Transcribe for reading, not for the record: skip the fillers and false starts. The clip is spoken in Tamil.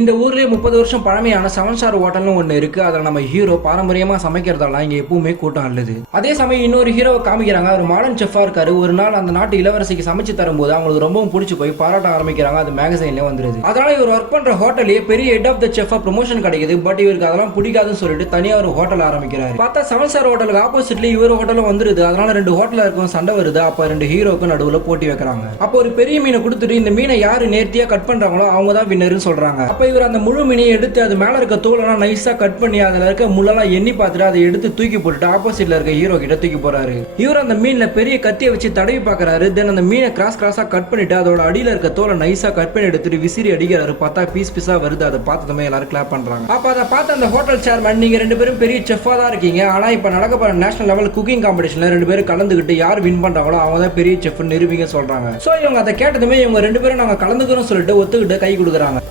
இந்த ஊர்லயே 30 வருஷம் பழமையான 7 ஸ்டார் ஹோட்டல்னு ஒண்ணு இருக்கு. அதுல நம்ம ஹீரோ பாரம்பரியமா சமைக்கிறதால இங்க எப்பவுமே கூட்டம் அல்லது. அதே சமயம் இன்னொரு ஹீரோவை காமிக்கிறாங்க. அவர் மாடர்ன் செஃப்பா இருக்காரு. ஒரு நாள் அந்த நாட்டு இளவரசிக்கு சமைச்சு தரும்போது அவங்களுக்கு ரொம்பவும் பிடிச்சு போய் பாராட்ட ஆரம்பிக்கிறாங்க. அது மேகசைன்ல வந்துருது. அதனால இவர் ஒர்க் பண்ற ஹோட்டலே பெரிய ஹெட் ஆஃப் த செஃப்பா ப்ரமோஷன் கிடைக்குது. பட் இவருக்கு அதெல்லாம் பிடிக்காதுன்னு சொல்லிட்டு தனியா ஒரு ஹோட்டல் ஆரம்பிக்கிறாரு. பார்த்தா 7 ஸ்டார் ஹோட்டலுக்கு ஆப்போசிட்ல இவர் ஹோட்டலும் வந்துருது. அதனால ரெண்டு ஹோட்டல்ல இருக்கும் சண்டை வருது. அப்ப ரெண்டு ஹீரோக்கு நடுவுல போட்டி வைக்கிறாங்க. அப்போ ஒரு பெரிய மீனை கொடுத்துட்டு இந்த மீனை யாரு நேர்த்தியா கட் பண்றாங்களோ அவங்க தான் வின்னர்னு சொல்றாங்க. அப்ப இவர் அந்த முழு மீனை எடுத்து அது மேல இருக்க தோலெல்லாம் நைஸா கட் பண்ணி அதுல இருக்க முள்ளெல்லாம் எண்ணி பார்த்துட்டு அதை எடுத்து தூக்கி போட்டுட்டு ஆப்போசிட்ல இருக்க ஹீரோ கிட்ட தூக்கி போறாரு. இவர் அந்த மீன்ல பெரிய கத்தியை வச்சு தடவி பாக்குறாரு. தென் அந்த மீனை கிராஸா கட் பண்ணிட்டு அதோட அடியில இருக்க தோலை நைஸா கட் பண்ணி எடுத்துட்டு விசிறி அடிக்கிறாரு. பார்த்தா பீஸ் பீஸா வருது. அதை பார்த்ததுமே எல்லாரும் கிளாப் பண்றாங்க. அப்ப அதை பார்த்து அந்த ஹோட்டல் சேர்மன், நீங்க ரெண்டு பேரும் பெரிய செஃப்பா தான் இருக்கீங்க. ஆனா இப்ப நடக்க போற நேஷனல் லெவல் குக்கிங் காம்படிஷன்ல ரெண்டு பேரும் கலந்துக்கிட்டு யார் வின் பண்றாங்களோ அவங்க தான் பெரிய செஃப் நிரூபிங்க சொல்றாங்க. சோ இவங்க அதை கேட்டதுமே இவங்க ரெண்டு பேரும் நாங்க கலந்துக்கிறோம் சொல்லிட்டு ஒத்துக்கிட்டு கை கொடுக்குறாங்க.